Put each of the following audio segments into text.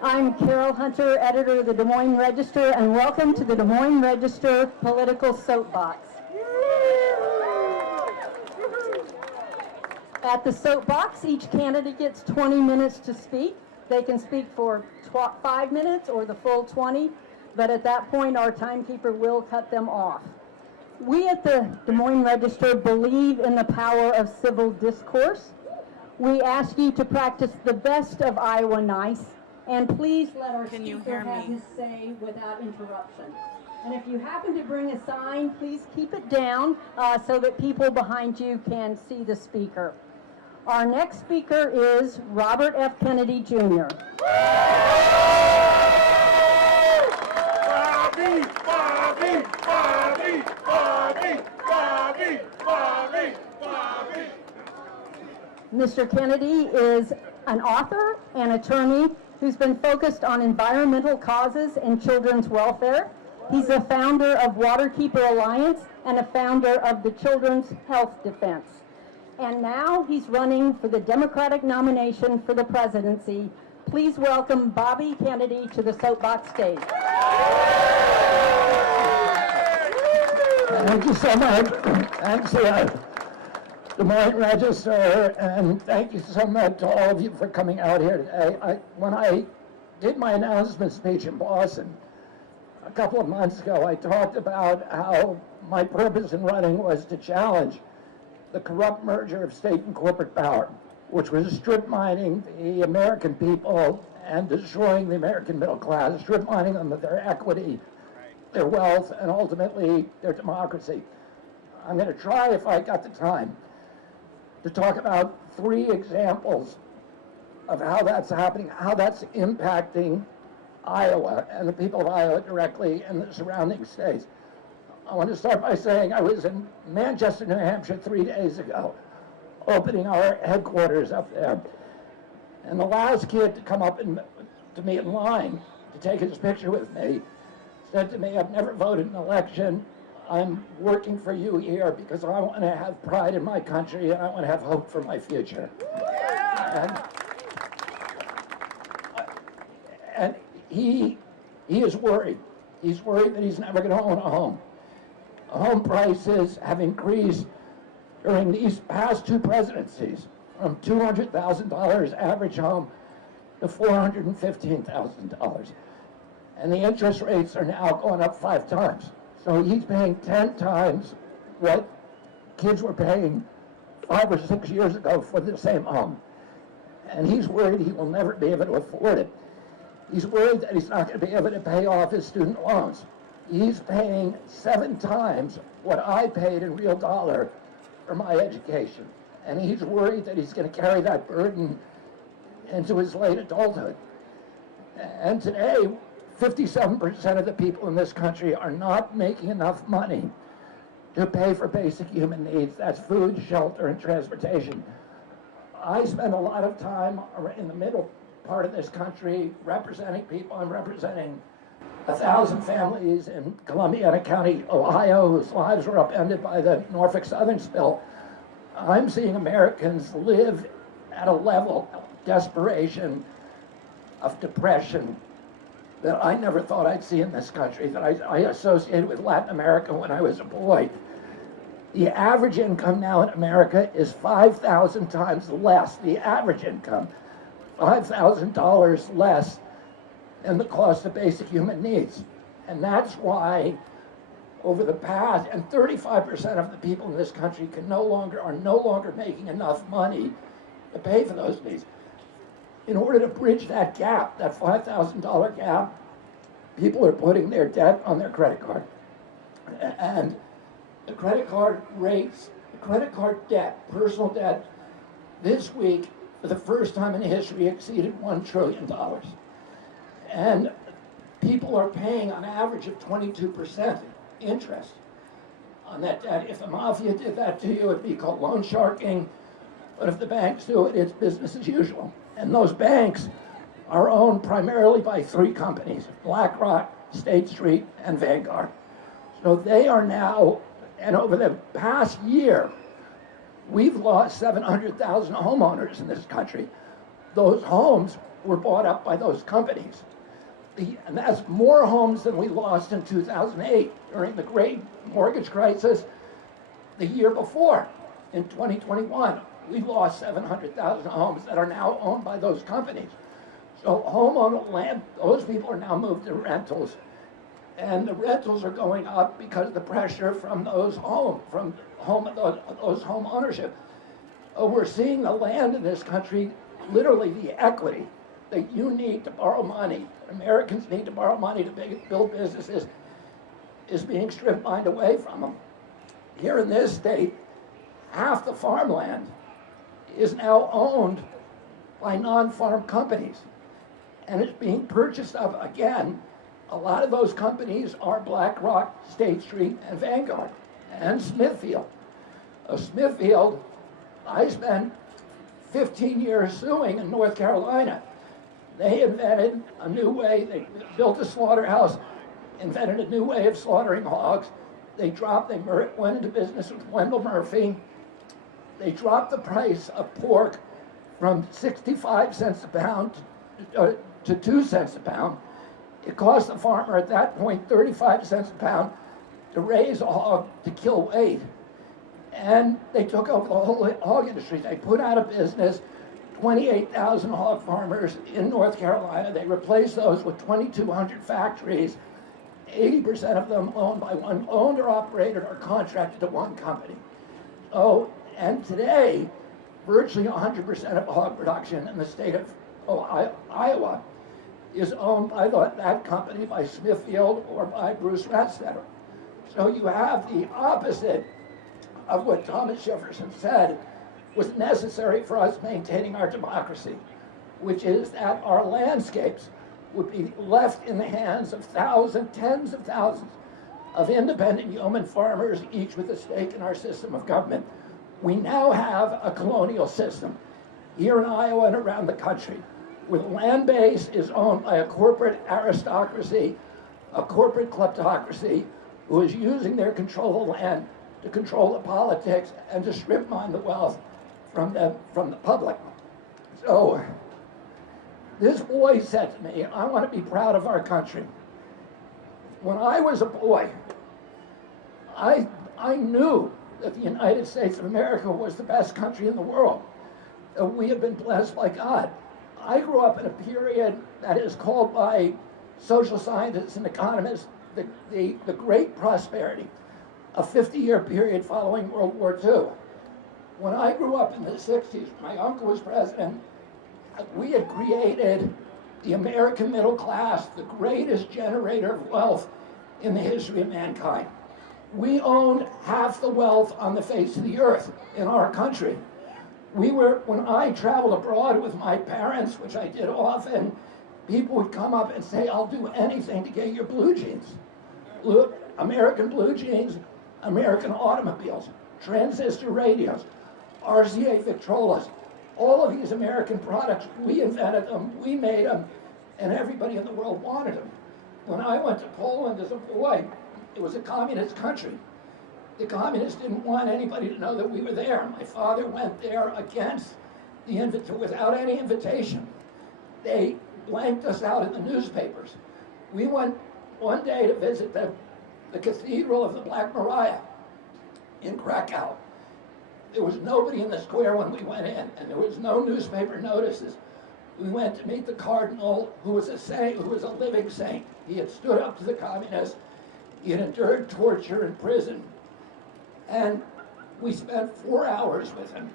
I'm Carol Hunter, editor of the Des Moines Register, and welcome to the Des Moines Register Political Soapbox. At the soapbox, each candidate gets 20 minutes to speak. They can speak for 5 minutes or the full 20, but at that point, our timekeeper will cut them off. We at the Des Moines Register believe in the power of civil discourse. We ask you to practice the best of Iowa nice, and please let our speaker have his say without interruption. And if you happen to bring a sign, please keep it down so that people behind you can see the speaker. Our next speaker is Robert F. Kennedy, Jr. Bobby, Bobby, Bobby, Bobby, Bobby, Bobby, Bobby. Mr. Kennedy is an author and attorney who's been focused on environmental causes and children's welfare. He's a founder of Waterkeeper Alliance and a founder of the Children's Health Defense. And now he's running for the Democratic nomination for the presidency. Please welcome Bobby Kennedy to the soapbox stage. Thank you so much. Thanks, Des Moines Register, and thank you so much to all of you for coming out here today. When I did my announcement speech in Boston a couple of months ago, I talked about how my purpose in running was to challenge the corrupt merger of state and corporate power, which was strip mining the American people and destroying the American middle class, strip mining them of their equity, their wealth, and ultimately their democracy. I'm going to try, if I got the time, to talk about 3 examples of how that's happening, how that's impacting Iowa and the people of Iowa directly and the surrounding states. I want to start by saying I was in Manchester, New Hampshire 3 days ago, opening our headquarters up there. And the last kid to come up to me in line to take his picture with me said to me, "I've never voted in an election. I'm working for you here because I want to have pride in my country and I want to have hope for my future." And he is worried. He's worried that he's never going to own a home. Home prices have increased during these past 2 presidencies from $200,000 average home to $415,000. And the interest rates are now going up 5 times. So he's paying 10 times what kids were paying 5 or 6 years ago for the same home. And he's worried he will never be able to afford it. He's worried that he's not going to be able to pay off his student loans. He's paying 7 times what I paid in real dollar for my education. And he's worried that he's going to carry that burden into his late adulthood. And today, 57% of the people in this country are not making enough money to pay for basic human needs. That's food, shelter, and transportation. I spend a lot of time in the middle part of this country representing people. I'm representing 1,000 families in Columbiana County, Ohio, whose lives were upended by the Norfolk Southern spill. I'm seeing Americans live at a level of desperation, of depression, that I never thought I'd see in this country, that I associated with Latin America when I was a boy. The average income now in America is 5,000 times less, the average income, $5,000 less than the cost of basic human needs. And that's why over the past, and 35% of the people in this country are no longer making enough money to pay for those needs. In order to bridge that gap, that $5,000 gap, people are putting their debt on their credit card. And the credit card rates, the credit card debt, personal debt, this week, for the first time in history, exceeded $1 trillion. And people are paying an average of 22% interest on that debt. If the mafia did that to you, it'd be called loan sharking. But if the banks do it, it's business as usual. And those banks are owned primarily by 3 companies, BlackRock, State Street, and Vanguard. So they are now, and over the past year, we've lost 700,000 homeowners in this country. Those homes were bought up by those companies. And that's more homes than we lost in 2008 during the great mortgage crisis the year before. In 2021, we lost 700,000 homes that are now owned by those companies. So homeowner land, those people are now moved to rentals. And the rentals are going up because of the pressure from those home ownership. We're seeing the land in this country, literally the equity that you need to borrow money, Americans need to borrow money to build businesses, is being stripped mined away from them. Here in this state, half the farmland is now owned by non-farm companies, and it's being purchased up again. A lot of those companies are BlackRock, State Street, and Vanguard, and Smithfield. Smithfield, I spent 15 years suing in North Carolina. They invented a new way, they built a slaughterhouse, invented a new way of slaughtering hogs. They went into business with Wendell Murphy. They dropped the price of pork from 65 cents a pound to 2 cents a pound. It cost the farmer at that point 35 cents a pound to raise a hog to kill weight. And they took over the whole hog industry. They put out of business 28,000 hog farmers in North Carolina. They replaced those with 2,200 factories, 80% of them owned by one owned or operated or contracted to one company. And today, virtually 100% of hog production in the state of Iowa is owned by that company, by Smithfield or by Bruce Ratstetter. So you have the opposite of what Thomas Jefferson said was necessary for us maintaining our democracy, which is that our landscapes would be left in the hands of tens of thousands of independent yeoman farmers, each with a stake in our system of government. We now have a colonial system here in Iowa and around the country, where the land base is owned by a corporate aristocracy, a corporate kleptocracy, who is using their control of land to control the politics and to strip mine the wealth from the public. So this boy said to me, I want to be proud of our country. When I was a boy, I knew that the United States of America was the best country in the world. We have been blessed by God. I grew up in a period that is called by social scientists and economists the Great Prosperity, a 50-year period following World War II. When I grew up in the 60s, my uncle was president, we had created the American middle class, the greatest generator of wealth in the history of mankind. We owned half the wealth on the face of the earth in our country. When I traveled abroad with my parents, which I did often, people would come up and say, I'll do anything to get your blue jeans. American blue jeans, American automobiles, transistor radios, RCA Victrolas, all of these American products, we invented them, we made them, and everybody in the world wanted them. When I went to Poland as a boy, it was a communist country. The communists didn't want anybody to know that we were there. My father went there without any invitation. They blanked us out in the newspapers. We went one day to visit the Cathedral of the Black Maria in Krakow. There was nobody in the square when we went in, and there was no newspaper notices. We went to meet the cardinal, who was a saint, who was a living saint. He had stood up to the communists. He had endured torture in prison. And we spent 4 hours with him.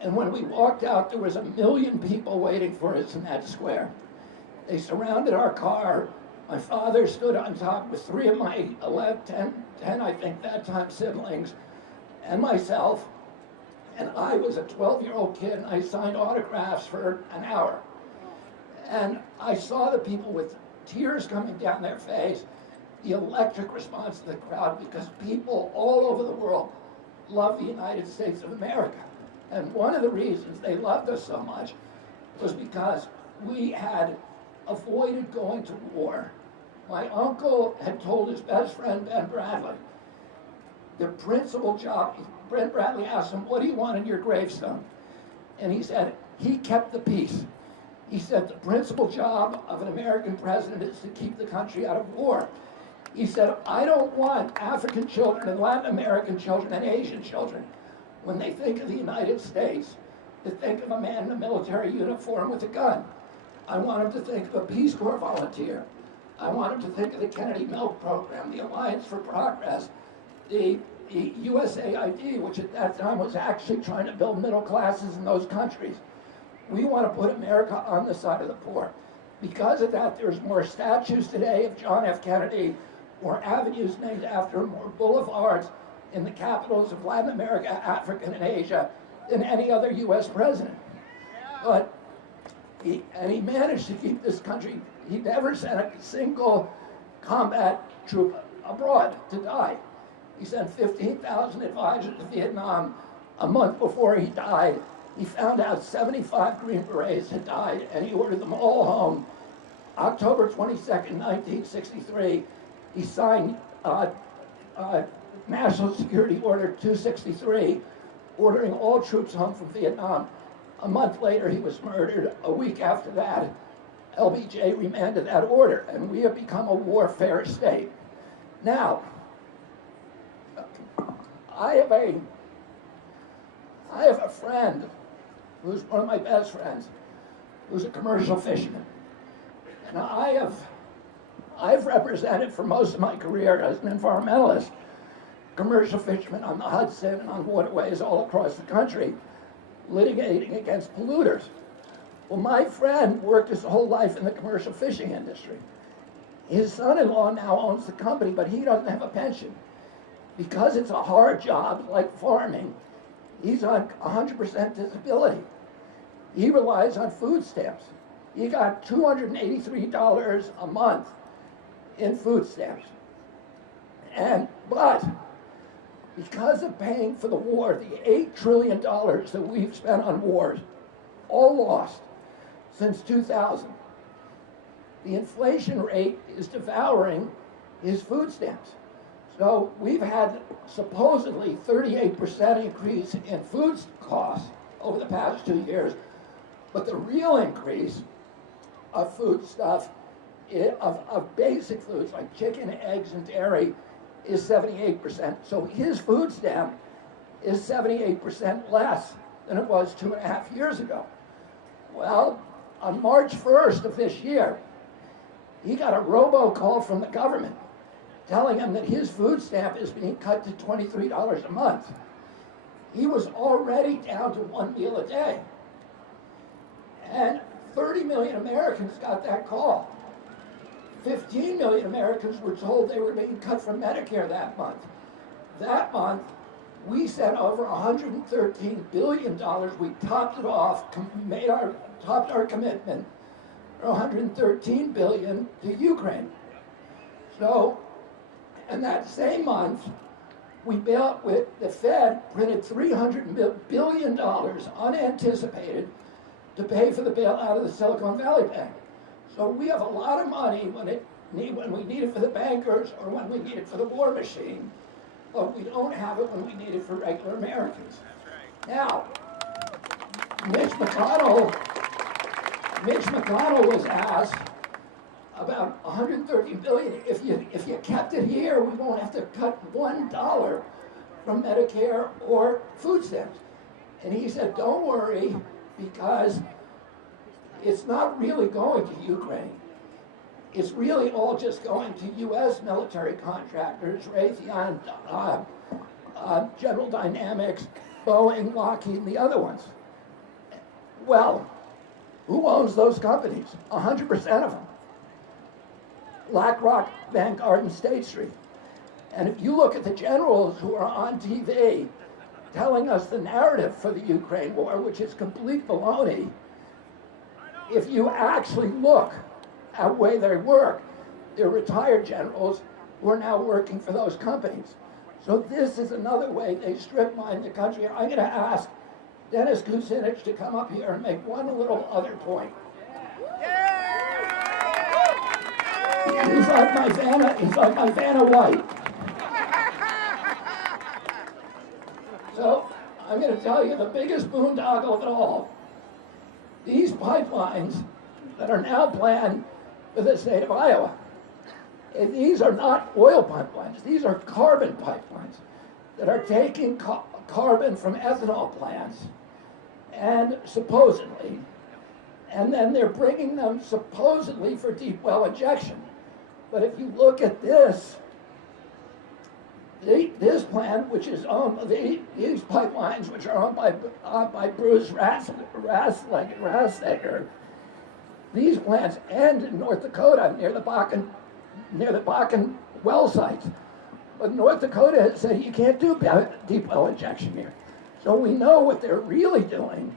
And when we walked out, there was 1 million people waiting for us in that square. They surrounded our car. My father stood on top with 3 of my 10, I think, that time siblings, and myself. And I was a 12-year-old kid, and I signed autographs for an hour. And I saw the people with tears coming down their face, the electric response of the crowd, because people all over the world love the United States of America. And one of the reasons they loved us so much was because we had avoided going to war. My uncle had told his best friend, Ben Bradley, the principal job, Ben Bradley asked him, what do you want in your gravestone? And he said, he kept the peace. He said the principal job of an American president is to keep the country out of war. He said, I don't want African children and Latin American children and Asian children, when they think of the United States, to think of a man in a military uniform with a gun. I want them to think of a Peace Corps volunteer. I want them to think of the Kennedy Milk Program, the Alliance for Progress, the USAID, which at that time was actually trying to build middle classes in those countries. We want to put America on the side of the poor. Because of that, there's more statues today of John F. Kennedy, more avenues named after him, more boulevards in the capitals of Latin America, Africa, and Asia than any other U.S. president. But he managed to keep this country. He never sent a single combat troop abroad to die. He sent 15,000 advisors to Vietnam. A month before he died, he found out 75 Green Berets had died, and he ordered them all home. October 22nd, 1963, he signed National Security Order 263, ordering all troops home from Vietnam. A month later, he was murdered. A week after that, LBJ remanded that order, and we have become a warfare state. Now, I have a friend who's one of my best friends, who's a commercial fisherman. And I've represented for most of my career as an environmentalist, commercial fishermen on the Hudson and on waterways all across the country, litigating against polluters. Well, my friend worked his whole life in the commercial fishing industry. His son-in-law now owns the company, but he doesn't have a pension. Because it's a hard job, like farming, he's on 100% disability. He relies on food stamps. He got $283 a month in food stamps. But because of paying for the war, the $8 trillion that we've spent on wars, all lost since 2000, the inflation rate is devouring his food stamps. So we've had supposedly 38% increase in food costs over the past 2 years, but the real increase of food stuff, of basic foods like chicken, eggs, and dairy is 78%. So his food stamp is 78% less than it was 2.5 years ago. Well, on March 1st of this year, he got a robocall from the government telling him that his food stamp is being cut to $23 a month. He was already down to one meal a day. And 30 million Americans got that call. 15 million Americans were told they were being cut from Medicare that month. That month, we sent over $113 billion. We topped it off, topped our commitment, $113 billion to Ukraine. So, and that same month, the Fed printed $300 billion unanticipated to pay for the bailout of the Silicon Valley Bank. So we have a lot of money when we need it for the bankers or when we need it for the war machine, but we don't have it when we need it for regular Americans. Now, Mitch McConnell was asked about $130 billion. If you kept it here, we won't have to cut $1 from Medicare or food stamps. And he said, don't worry, because it's not really going to Ukraine. It's really all just going to U.S. military contractors, Raytheon, General Dynamics, Boeing, Lockheed, and the other ones. Well, who owns those companies? 100% of them. BlackRock, Vanguard, and State Street. And if you look at the generals who are on TV telling us the narrative for the Ukraine war, which is complete baloney, if you actually look at the way they work, they're retired generals who are now working for those companies. So this is another way they strip mine the country. I'm going to ask Dennis Kucinich to come up here and make one little other point. He's like my Vanna White. So I'm going to tell you the biggest boondoggle of it all. These pipelines that are now planned for the state of Iowa. And these are not oil pipelines, these are carbon pipelines that are taking carbon from ethanol plants and supposedly, and then they're bringing them supposedly for deep well injection. But if you look at this, this plant, which is owned, these pipelines, which are owned by Bruce Rassleger, these plants end in North Dakota near the Bakken well sites. But North Dakota has said you can't do deep well injection here. So we know what they're really doing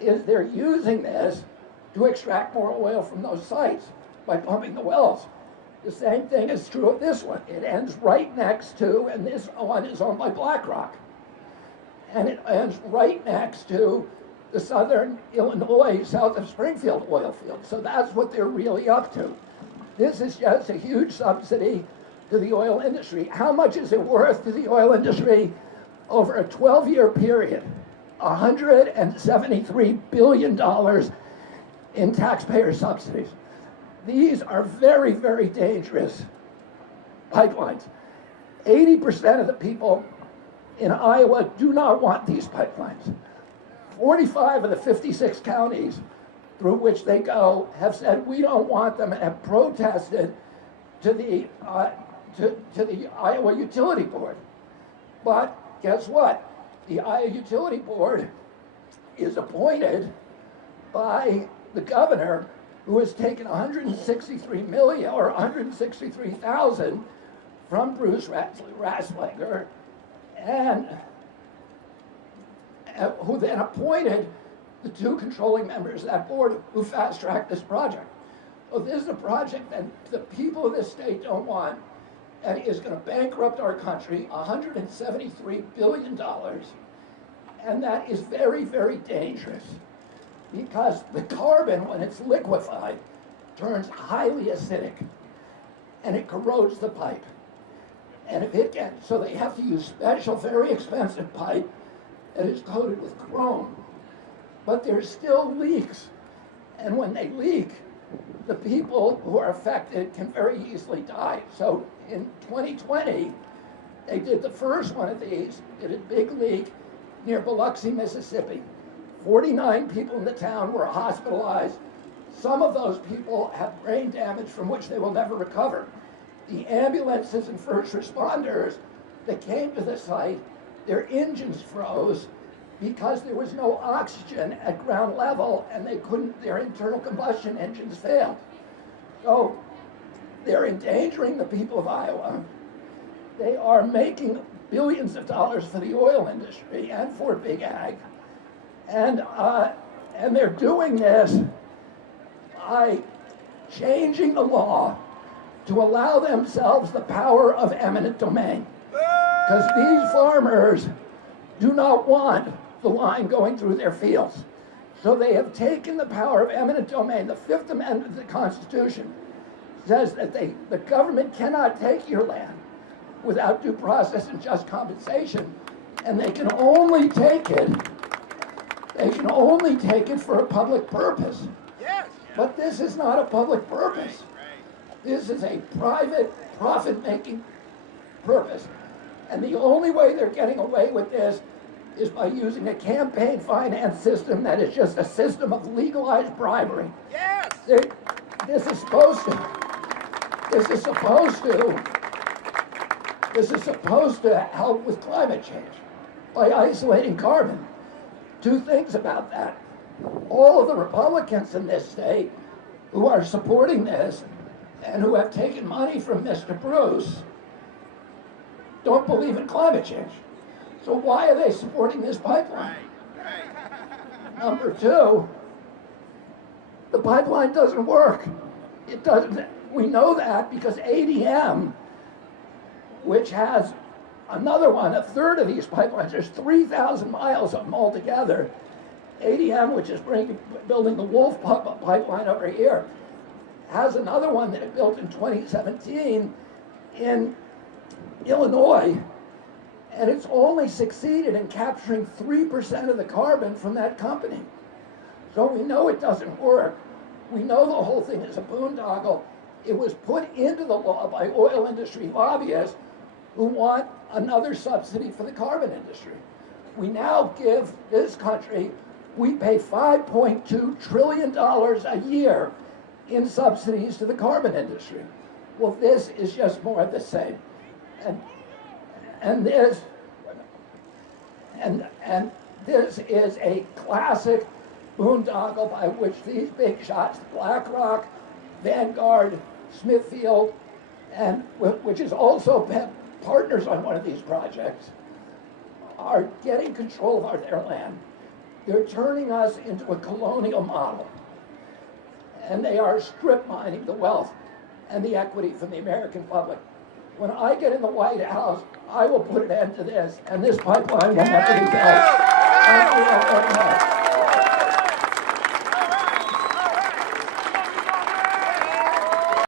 is they're using this to extract more oil from those sites by pumping the wells. The same thing is true of this one. It ends right next to, and this one is owned by BlackRock. And it ends right next to the southern Illinois, south of Springfield oil field. So that's what they're really up to. This is just a huge subsidy to the oil industry. How much is it worth to the oil industry? Over a 12-year period, $173 billion in taxpayer subsidies. These are very, very dangerous pipelines. 80% of the people in Iowa do not want these pipelines. 45 of the 56 counties through which they go have said we don't want them and have protested to the Iowa Utility Board. But guess what? The Iowa Utility Board is appointed by the governor, who has taken $163 million or $163,000 from Bruce Rassleger, and who then appointed the two controlling members of that board who fast-tracked this project. So this is a project that the people of this state don't want, and is going to bankrupt our country, $173 billion, and that is very, very dangerous. Because the carbon, when it's liquefied, turns highly acidic and it corrodes the pipe. And if it gets, so they have to use special, very expensive pipe that is coated with chrome. But there's still leaks. And when they leak, the people who are affected can very easily die. So in 2020, they did the first one of these, did a big leak near Biloxi, Mississippi. 49 people in the town were hospitalized. Some of those people have brain damage from which they will never recover. The ambulances and first responders that came to the site, their engines froze because there was no oxygen at ground level and they couldn't, their internal combustion engines failed. So they're endangering the people of Iowa. They are making billions of dollars for the oil industry and for big ag. And they're doing this by changing the law to allow themselves the power of eminent domain. Because these farmers do not want the line going through their fields. So they have taken the power of eminent domain. The Fifth Amendment of the Constitution says that the government cannot take your land without due process and just compensation. And they can only take it for a public purpose. Yes. But this is not a public purpose. This is a private, profit-making purpose. And the only way they're getting away with this is by using a campaign finance system that is just a system of legalized bribery. Yes. This is supposed to help with climate change by isolating carbon. Two things about that. All of the Republicans in this state who are supporting this and who have taken money from Mr. Bruce don't believe in climate change. So why are they supporting this pipeline? Number two, the pipeline doesn't work. It doesn't. We know that because ADM, which has another one, a third of these pipelines, there's 3,000 miles of them altogether. ADM, which is building the Wolf pipeline over here, has another one that it built in 2017 in Illinois, and it's only succeeded in capturing 3% of the carbon from that company. So we know it doesn't work. We know the whole thing is a boondoggle. It was put into the law by oil industry lobbyists who want another subsidy for the carbon industry. We now give this country, we pay $5.2 trillion a year in subsidies to the carbon industry. Well, this is just more of the same. And this is a classic boondoggle by which these big shots, BlackRock, Vanguard, Smithfield, and which is also partners on one of these projects, are getting control of their land. They're turning us into a colonial model. And they are strip mining the wealth and the equity from the American public. When I get in the White House, I will put an end to this, and this pipeline will never be built. Thank you very much.